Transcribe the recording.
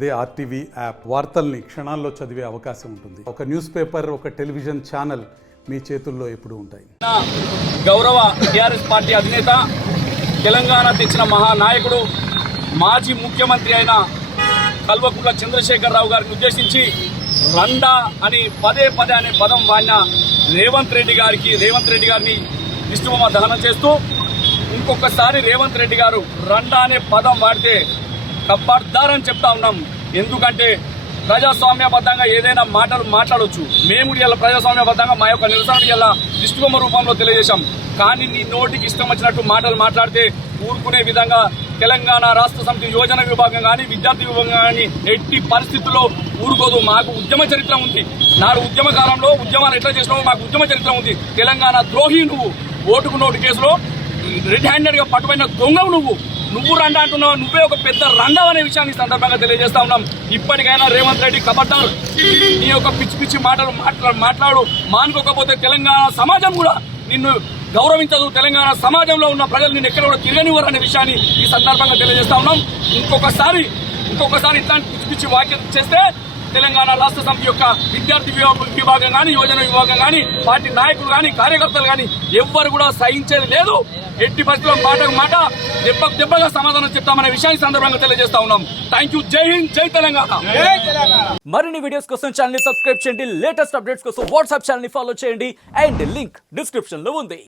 అదే RTV app. వార్తల్ని క్షణాల్లో చదివే అవకాశం ఉంటుంది. ఒక న్యూస్ పేపర్ ఒక టెలివిజన్ ఛానల్ మీ చేతుల్లో ఎప్పుడు ఉంటాయి. గౌరవ టీఆర్ఎస్ పార్టీ అధినేత తెలంగాణ తెచ్చిన మహానాయకుడు మాజీ ముఖ్యమంత్రి అయిన కల్వకుంట్ల చంద్రశేఖరరావు గారిని ఉద్దేశించి రండా అని పదే పదే అనే పదం వాడిన రేవంత్ రెడ్డి గారికి రేవంత్ రెడ్డి గారిని విష్ణుమ దహనం చేస్తూ ఇంకొకసారి రేవంత్ రెడ్డి గారు రండా అనే పదం వాడితే కబ్బర్దారని చెప్తా ఉన్నాం. ఎందుకంటే ప్రజాస్వామ్యబద్ధంగా ఏదైనా మాటలు మాట్లాడవచ్చు మేము ఇలా ప్రజాస్వామ్యబద్ధంగా మా యొక్క నిరసన ఇలా దిష్టిబొమ్మ రూపంలో తెలియజేశాం. కానీ నీ నోటికి ఇష్టం వచ్చినట్టు మాటలు మాట్లాడితే ఊరుకునే విధంగా తెలంగాణ రాష్ట్ర సమితి యోజన విభాగం కానీ విద్యార్థి విభాగం కానీ ఎట్టి పరిస్థితుల్లో ఊరుకోదు. మాకు ఉద్యమ చరిత్ర ఉంది. నాడు ఉద్యమ కాలంలో ఉద్యమాలు ఎట్లా చేసినామో మాకు ఉద్యమ చరిత్ర ఉంది. తెలంగాణ ద్రోహి నువ్వు. ఓటుకు నోటు కేసులో రెడ్ హ్యాండెడ్గా పట్టుబడిన దొంగవు నువ్వు. నువ్వు రండ అంటున్నావు నువ్వే ఒక పెద్ద రండవ అనే విషయాన్ని ఈ సందర్భంగా తెలియజేస్తా ఉన్నాం. ఇప్పటికైనా రేవంత్ రెడ్డి కబడ్డారు. నీ యొక్క పిచ్చి పిచ్చి మాటలు మాట్లా మాట్లాడు. మానుకోకపోతే తెలంగాణ సమాజం కూడా నిన్ను గౌరవించదు. తెలంగాణ సమాజంలో ఉన్న ప్రజలు నిన్ను ఎక్కడ కూడా తిరగనివ్వరు అనే విషయాన్ని ఈ సందర్భంగా తెలియజేస్తా ఉన్నాం. ఇంకొకసారి ఇంకొకసారి ఇట్లాంటి పిచ్చి పిచ్చి వ్యాఖ్యలు చేస్తే తెలంగాణ రాష్ట్ర సమితి యొక్క విద్యార్థి విభా- విభాగం కానీ యోజన విభాగం కానీ పార్టీ నాయకులు కానీ కార్యకర్తలు కానీ ఎవ్వరు కూడా సహించేది లేదు. ఎట్టి పరిస్థితుల్లో మాటకు మాట దెబ్బ దెబ్బగా సమాధానం చెప్తామనే విషయాన్ని సందర్భంగా తెలియజేస్తా ఉన్నాం. థ్యాంక్ యూ జై హింద్ జై తెలంగాణ మరిన్ని వీడియోస్ కోసం ఛానల్ని సబ్స్క్రైబ్ చేయండి. లేటెస్ట్ అప్డేట్స్ కోసం వాట్సాప్ ఛానల్ని ఫాలో చేయండి. అండ్ లింక్ డిస్క్రిప్షన్లో ఉంది.